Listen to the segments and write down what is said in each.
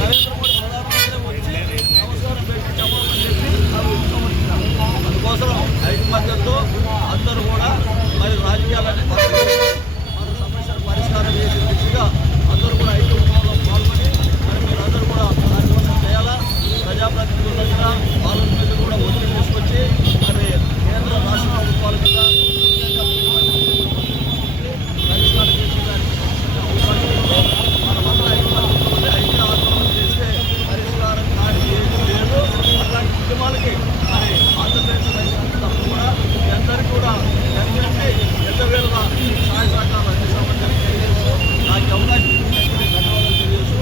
నరేంద్ర మోడీ ప్రధానమంత్రి వచ్చి నమస్కారం పెట్టి చెప్పమని చెప్పి అందుకోసం ఐకమత్యంతో అందరూ కూడా మరి రాజకీయాలని మన సమస్యను పరిష్కారం చేసే దిశగా అందరూ కూడా ఐక్యంలో పాల్గొని మరి మీరందరూ కూడా దానికోసం చేయాలా. ప్రజాప్రతినిధుల దగ్గర పాలన మీద కూడా ఒత్తిడి తీసుకొచ్చి మరి కేంద్ర రాష్ట్ర ప్రభుత్వాల మీద పరిష్కారం చేసేదానికి అవకాశం ఉంది. మనమంతా ఐక్య ఆందోళన చేస్తే పరిష్కారం కానీ ఏది లేదు. అలాంటి ఉద్యమాలకి మరి ఆంధ్రప్రదేశ్ రైతులకు తప్ప కూడా మీ అందరికీ కూడా దయచేసి ఎంత వేలుగా సహాయ సహకారాలు అందిస్తామని తెలియజేస్తూ నాకు అవకాశం ధన్యవాదాలు తెలియజేస్తూ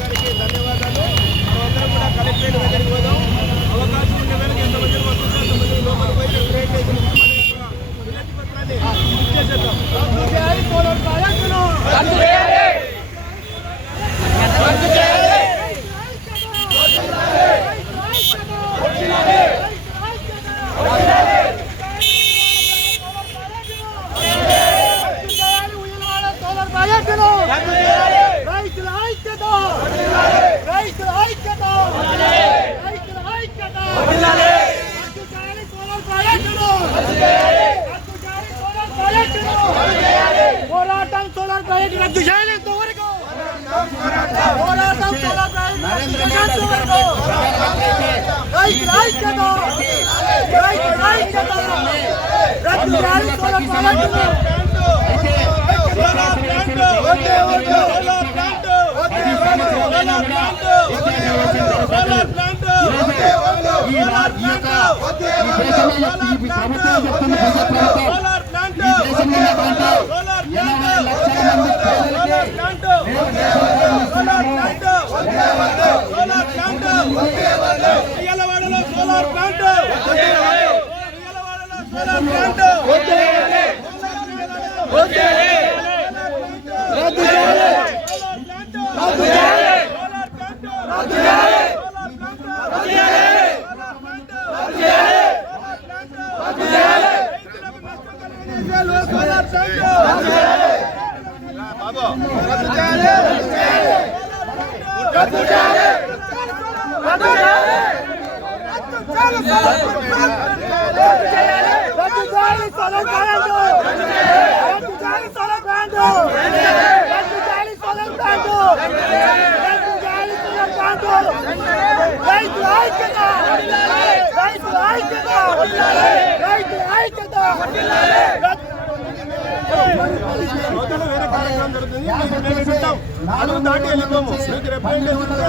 గారికి ధన్యవాదాలు. మనమందరం కూడా కలెక్టరేట్ దగ్గరికి పోదాం. అవకాశం ఉన్న వేళకి ఎంతమంది వస్తుందో అంతమంది లోపలికి పోయి విలేజ్ పత్రాన్ని ఇచ్చేసేద్దాం. పోరాటం సోలార్ ప్రాజెక్టు రద్దు చేయలేంత వరకు పోరాటం సోలార్ ప్రాజెక్టు రైతుల ఐక్యత రద్దు చేయాలి సోలార్ ప్రాజెక్టు. వేరే కార్యక్రమం జరుగుతుంది. అడుగు దాటి వెళ్ళిపోము. మీకు రిప్రజెంటేషన్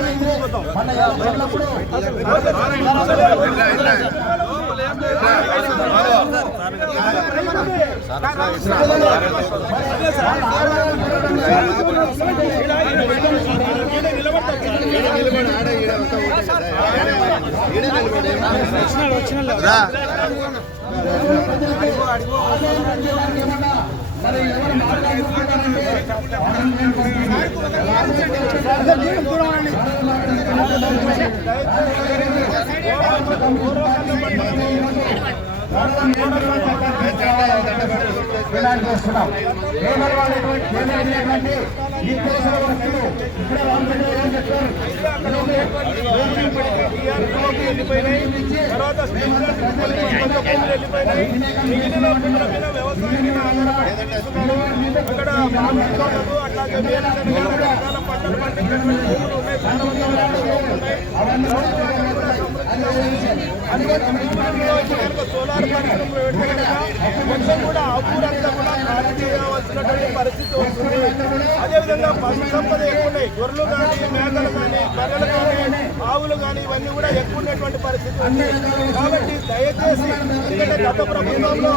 తర్వాత సోలార్ మొత్తం కూడా అప్పుడంతా కూడా ఖాళీ చేయవలసినటువంటి పరిస్థితి వస్తుంది. అదేవిధంగా పశు సంపద ఎక్కువ ఉన్నాయి. గొర్రెలు కానీ మేకలు కానీ బర్రెలు కానీ ఆవులు కానీ ఇవన్నీ కూడా ఎక్కువ ఉన్నటువంటి పరిస్థితి ఉంది. కాబట్టి దయచేసి ఎందుకంటే గత ప్రభుత్వంలో